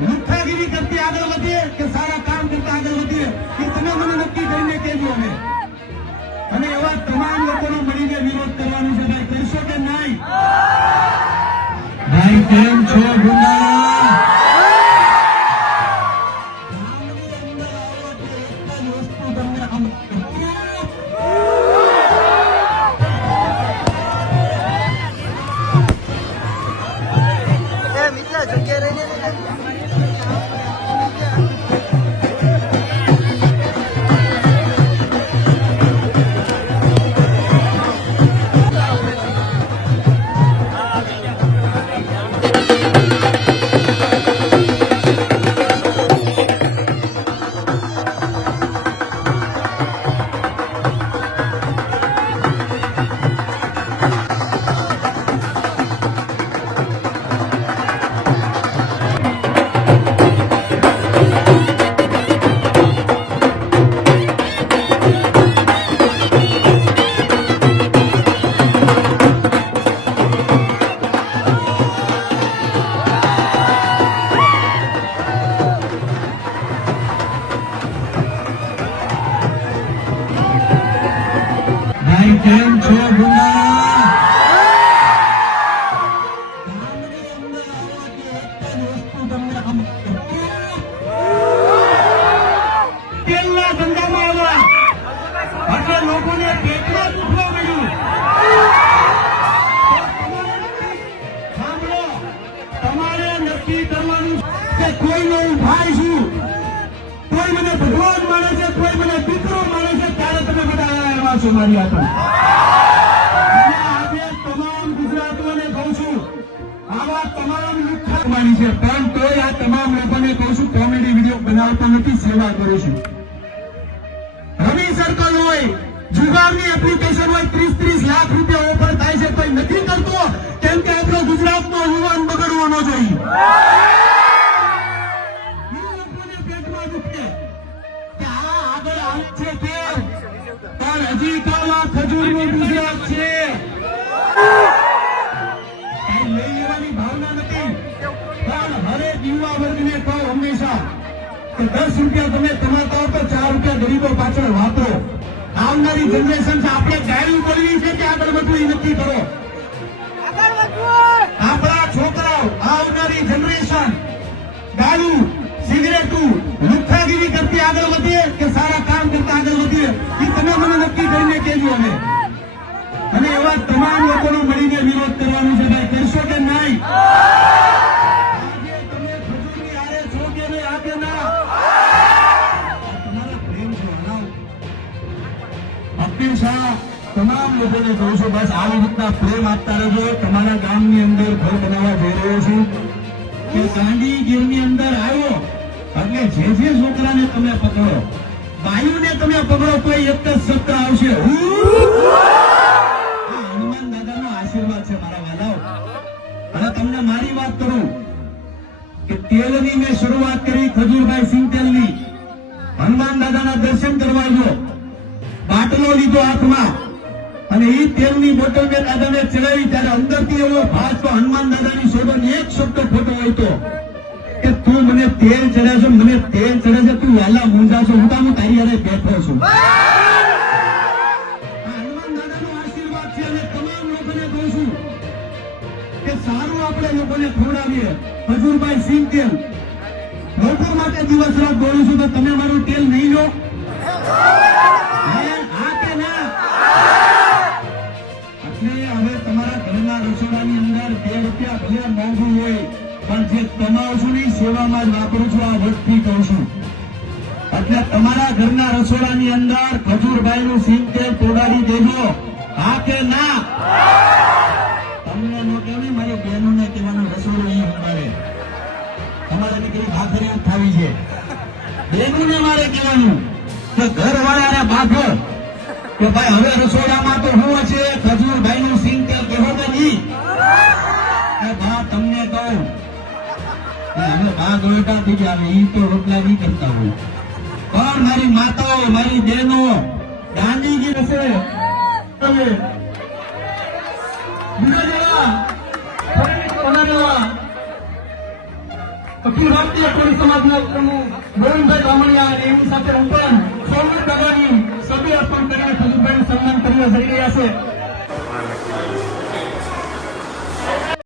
લુખ્ખાગીરી કરતી આગળ વધીએ કે સારા કામ કરતા આગળ વધીએ કે તમે મને નક્કી કરીને કહેજો અમે. અને એવા તમામ લોકોનો મળીને વિરોધ કરવાનો છે ભાઈ. કરશો કે નહીં? ભાઈ કેમ છો ગુંડાળા? કેમ છો તેલના ધંધામાં આવ્યા એટલે લોકોને પેટમાં દુખવા મળ્યું. સાંભળો, તમારે નક્કી કરવાનું કે કોઈનો હું ભાઈ છું, કોઈ મને ભગવાન માને છે, કોઈ મને દીકરો માને છે, ત્યારે તમે બધા આવ્યા છો મારી આગળ. આજે તમામ ગુજરાતીઓને કહું છું, આવા તમામ લુખ્ખા માની છે, પણ તોય આ તમામ લોકોને કહું છું, કોમેડી વિડીયો બનાવતા નથી, સેવા કરું છું. રમી સર્કલ હોય, જુગારની એપ્લિકેશન હોય, 30-30 લાખ રૂપિયા ઓફર થાય છે, કોઈ નથી કરતો કેમ કે આપણો ગુજરાતનો યુવાન બગડવો ન જોઈએ. પેટમાં દુખે કે આ આગળ આવે છે કેમ, પણ હજી તો આ ખજૂરનું ગુજરાત છે. કઈ લઈ લેવાની ભાવના નથી, પણ હરેક યુવા વર્ગને કહો હંમેશા કે 10 રૂપિયા તમે કમાતા હો તો 4 રૂપિયા ગરીબો પાછળ વાપરો. આવનારી જનરેશન છે, આપણે ગાયું બોલવી છે કે આગળ વધવું એ નક્કી કરો. આપણા છોકરાઓ, આવનારી જનરેશન ગાયું, સિગરેટું, લુખ્ખાગીરી કરતી આગળ વધીએ કે સારા કામ કરતા આગળ વધીએ એ તમે મને નક્કી કરીને કહેજો અમે. અને એવા તમામ લોકોનો મળીને વિરોધ કરવાનો છે ભાઈ. કરશો કે નહીં? આજે તમે ખજૂરની હારે છો કે નહીં? આ કે ના? તમારા પ્રેમ છે હલાવ. અપીલ શાહ તમામ લોકોને કહું છું, બસ આવી રીતના પ્રેમ આપતા રહેજો. તમારા ગામની અંદર ઘર બનાવવા જઈ રહ્યો છું કે ગાંધી ગીરની અંદર આવ્યો એટલે જે છોકરાને તમે પકડો, વાયુને તમે પકડો, કોઈ એક જ શબ્દ આવશે, હનુમાન દાદાનો આશીર્વાદ છે મારા વાલાઓ. અને તમને મારી વાત કરું કે તેલની મેં શરૂઆત કરી ખજૂરભાઈ સિંહ તેલની. હનુમાન દાદાના દર્શન કરવા ગયો, બાટલો લીધો હાથમાં અને એ તેલની બોટલ મેં દાદાને ચડાવી, ત્યારે અંદરથી એવો ભાસ તો હનુમાન દાદાની શોધન એક શબ્દ ખોટો હોય તો કે તું મને તેલ ચડે છે, મને તેલ ચડે છે, તું વહેલા મૂંઝા છો, હું તારી હારે બેઠો છું. હનુમાન દાદાનો આશીર્વાદ છે. અને તમામ લોકોને કહું છું કે સારું આપણે લોકોને ખવડાવીએ. ખજૂરભાઈ સિંહ તેલ લોકો માટે દિવસ રાત દોડું છું, તો તમે મારું તેલ નહીં લો? હા કે ના? એટલે હવે તમારા ઘરના રસોડાની અંદર 2 રૂપિયા ભલે મોંઘું હોય, પણ જે કમાઉં છું ને સેવામાં જ વાપરું છું, આ વસ્તી કહું છું. એટલે તમારા ઘરના રસોડાની અંદર ખજૂરભાઈનું સિંહ તેલ તોડાવી દેજો. હા કે ના? તમને નો કહેવાય, મારી બહેનોને કહેવાનું રસોડું એ મારે તમારે દીકરી ભાખરી ઉઠાવી છે, બહેનોને મારે કહેવાનું કે ઘરવાળાને બાંધો કે ભાઈ હવે રસોડામાં તો શું છે, ખજૂરભાઈનું સિંહ તેલ કહેવો કે નહીં? બા તમને કહું અમે બા ગોળટા થઈ ગયા, એ તો રોટલા નહીં કરતા હોય, પણ મારી માતાઓ, મારી બહેનો ગાંધીજી હશે અખિલ ભારતીય કોળી સમાજના પ્રમુખ ગોવિંદભાઈ બામણિયા અને એમની સાથે હું પણ સોમનાથ દાદાની સભ્ય અર્પણ કરીને ખજૂરભાઈનું સન્માન કરવા જઈ રહ્યા છે.